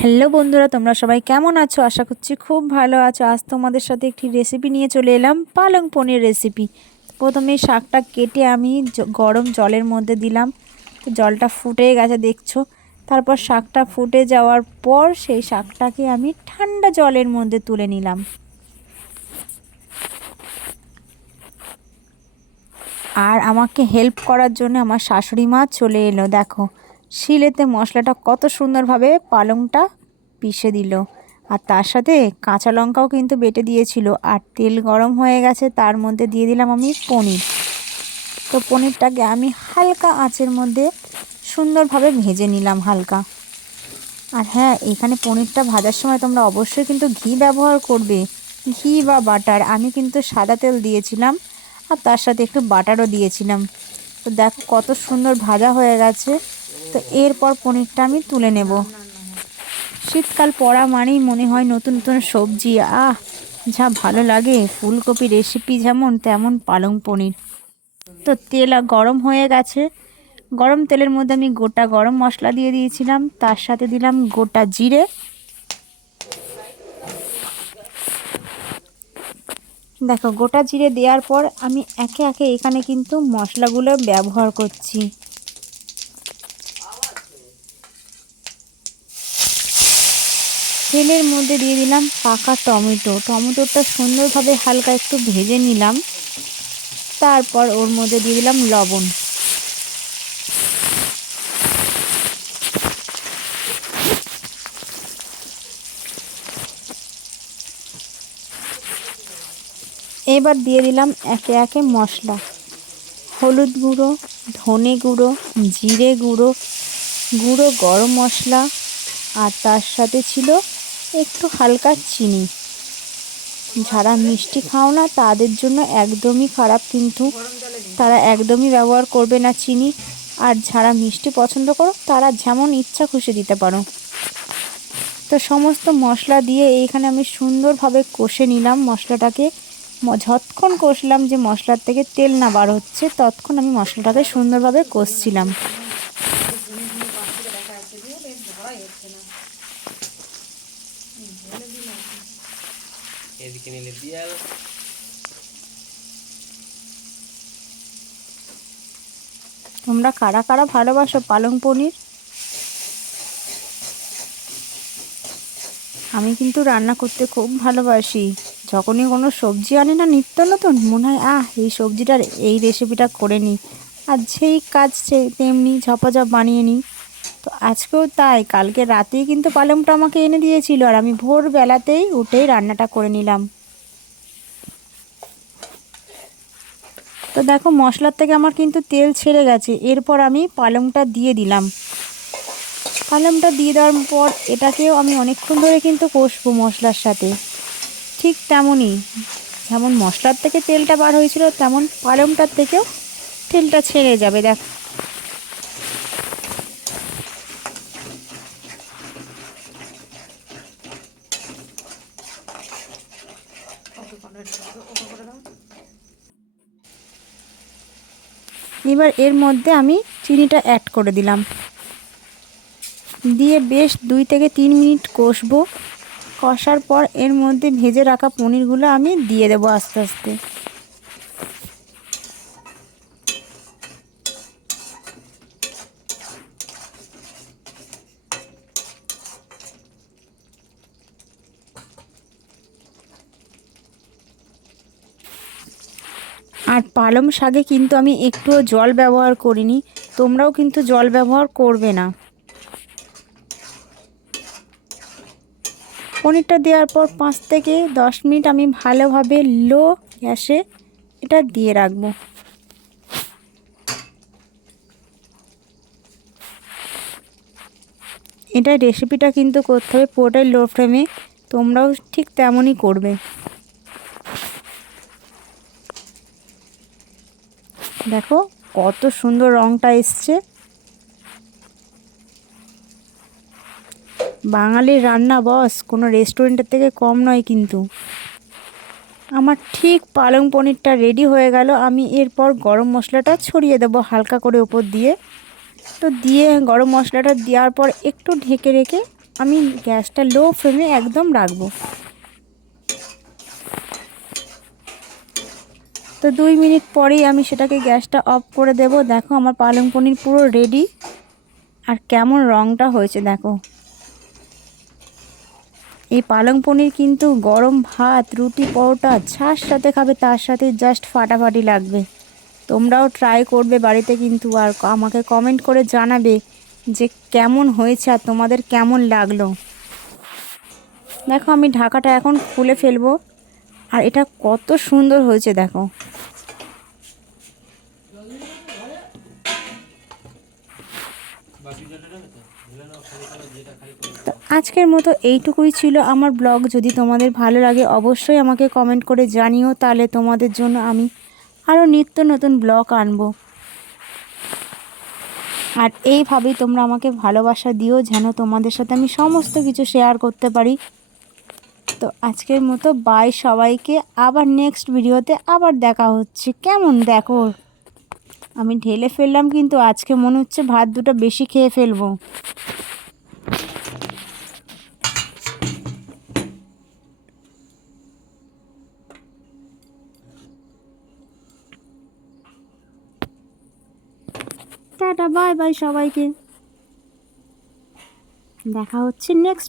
Hello বন্ধুরা, তোমরা সবাই কেমন আছো? আশা করছি খুব ভালো আছো। আজ তোমাদের সাথে একটি রেসিপি নিয়ে চলে এলাম, পালং পনির রেসিপি। প্রথমে শাকটা কেটে আমি গরম জলের মধ্যে দিলাম। তো জলটা ফুটে গেছে দেখছো। তারপর শাকটা ফুটে যাওয়ার পর সেই শাকটাকে আমি ঠান্ডা জলের মধ্যে তুলে নিলাম। আর আমাকে হেল্প করার জন্য আমার শাশুড়ি মা চলে এলো। দেখো শিলেতে মশলাটা কত সুন্দরভাবে পালংটা পিষে দিল। আর তার সাথে কাঁচা লঙ্কাও কিন্তু বেটে দিয়েছিল। আর তেল গরম হয়ে গেছে, তার মধ্যে দিয়ে দিলাম আমি পনির। তো পনিরটাকে আমি হালকা আঁচের মধ্যে সুন্দরভাবে ভেজে নিলাম হালকা। আর হ্যাঁ, এখানে পনিরটা ভাজার সময় তোমরা অবশ্যই কিন্তু ঘি ব্যবহার করবে, ঘি বা বাটার। আমি কিন্তু সাদা তেল দিয়েছিলাম আর তার সাথে একটু বাটারও দিয়েছিলাম। তো দেখো কত সুন্দর ভাজা হয়ে গেছে। তো এরপর পনিরটা আমি তুলে নেব। শীতকাল পড়া মানেই মনে হয় নতুন নতুন সবজি। যা ভালো লাগে! ফুলকপি রেসিপি যেমন তেমন পালং পনির। তো তেল গরম হয়ে গেছে। গরম তেলের মধ্যে আমি গোটা গরম মশলা দিয়ে দিয়েছিলাম, তার সাথে দিলাম গোটা জিরে। দেখো গোটা জিরে দেওয়ার পর আমি একে একে এখানে কিন্তু মশলাগুলো ব্যবহার করছি। তেলের মধ্যে দিয়ে দিলাম পাকা টমেটো। টমেটোটা সুন্দরভাবে হালকা একটু ভেজে নিলাম। তারপর ওর মধ্যে দিয়ে দিলাম লবণ। এবার দিয়ে দিলাম একে একে মশলা। হলুদ গুঁড়ো, ধনে গুঁড়ো, জিরে গুঁড়ো, গুঁড়ো গরম মশলা, আর তার সাথে ছিল একটু হালকা চিনি। যারা মিষ্টি খাও না তাদের জন্য একদমই খারাপ, কিন্তু তারা একদমই ব্যবহার করবে না চিনি। আর যারা মিষ্টি পছন্দ করো তারা যেমন ইচ্ছা খুশি দিতে পারো। তো সমস্ত মশলা দিয়ে এইখানে আমি সুন্দরভাবে কষে নিলাম মশলাটাকে। যতক্ষণ কষলাম যে মশলার থেকে তেল না বার হচ্ছে, ততক্ষণ আমি মশলাটাকে সুন্দরভাবে কষছিলাম। তোমরা কারা কারা ভালোবাসো পালং পনির? আমি কিন্তু রান্না করতে খুব ভালোবাসি। যখনই কোনো সবজি আনে না নিত্য নতুন, মনে হয় এই সবজিটার এই রেসিপিটা করে নিই। আর যেই কাজ সেই তেমনি ঝপাঝপ বানিয়ে নিই। তো আজকেও তাই। কালকে রাতেই কিন্তু পালংটা আমাকে এনে দিয়েছিল, আর আমি ভোরবেলাতেই উঠেই রান্নাটা করে নিলাম। তো দেখো মশলার থেকে আমার কিন্তু তেল ছেড়ে গেছে। এরপর আমি পালংটা দিয়ে দিলাম। পালংটা দিয়ে দেওয়ার পর এটাকেও আমি অনেকক্ষণ ধরে কিন্তু কষবো মশলার সাথে। ঠিক তেমনই যেমন মশলার থেকে তেলটা বার হয়েছিল, তেমন পালংটার থেকেও তেলটা ছেড়ে যাবে। দেখ এবার এর মধ্যে আমি চিনিটা অ্যাড করে দিলাম। দিয়ে বেশ 2 থেকে 3 মিনিট কষবো। কষার পর এর মধ্যে ভেজে রাখা পনিরগুলো আমি দিয়ে দেবো আস্তে আস্তে। আর পালং শাকে কিন্তু আমি একটুও জল ব্যবহার করিনি। তোমরাও কিন্তু জল ব্যবহার করবে না। পনিরটা দেওয়ার পর 5 থেকে 10 মিনিট আমি ভালোভাবে লো গ্যাসে এটা দিয়ে রাখবো। এটা রেসিপিটা কিন্তু করতে হবে পুরোটাই লো ফ্লেমে। তোমরাও ঠিক তেমনই করবে। দেখো কত সুন্দর রঙটা এসছে। বাঙালির রান্না বস কোনো রেস্টুরেন্টের থেকে কম নয় কিন্তু। আমার ঠিক পালং পনিরটা রেডি হয়ে গেল। আমি এরপর গরম মশলাটা ছড়িয়ে দেবো হালকা করে উপর দিয়ে। তো দিয়ে গরম মশলাটা দেওয়ার পর একটু ঢেকে রেখে আমি গ্যাসটা লো ফ্লেমে একদম রাখবো। তো 2 মিনিট পরেই আমি সেটাকে গ্যাসটা অফ করে দেব। দেখো আমার পালং পনির পুরো রেডি। আর কেমন রঙটা হয়েছে দেখো। এই পালং পনির কিন্তু গরম ভাত, রুটি, পরোটা যার সাথে খাবে তার সাথে জাস্ট ফাটাফাটি লাগবে। তোমরাও ট্রাই করবে বাড়িতে কিন্তু, আর আমাকে কমেন্ট করে জানাবে যে কেমন হয়েছে আর তোমাদের কেমন লাগলো। দেখো আমি ঢাকাটা এখন খুলে ফেলবো। আর এটা কত সুন্দর হয়েছে দেখো। তো আজকের মতো এইটুকুই ছিল আমার ব্লগ। যদি তোমাদের ভালো লাগে অবশ্যই আমাকে কমেন্ট করে জানিও, তাহলে তোমাদের জন্য আমি আরও নিত্য নতুন ব্লগ আনবো। আর এইভাবেই তোমরা আমাকে ভালোবাসা দিও, যেন তোমাদের সাথে আমি সমস্ত কিছু শেয়ার করতে পারি। তো আজকের মতো বাই সবাইকে। আবার নেক্সট ভিডিওতে আবার দেখা হচ্ছে। কেমন দেখো আমি ঢেলে ফেললাম, কিন্তু আজকে মনে হচ্ছে ভাত দুটো বেশি খেয়ে ফেলবো। টাটা বাই বাই সবাইকে, দেখা হচ্ছে নেক্সট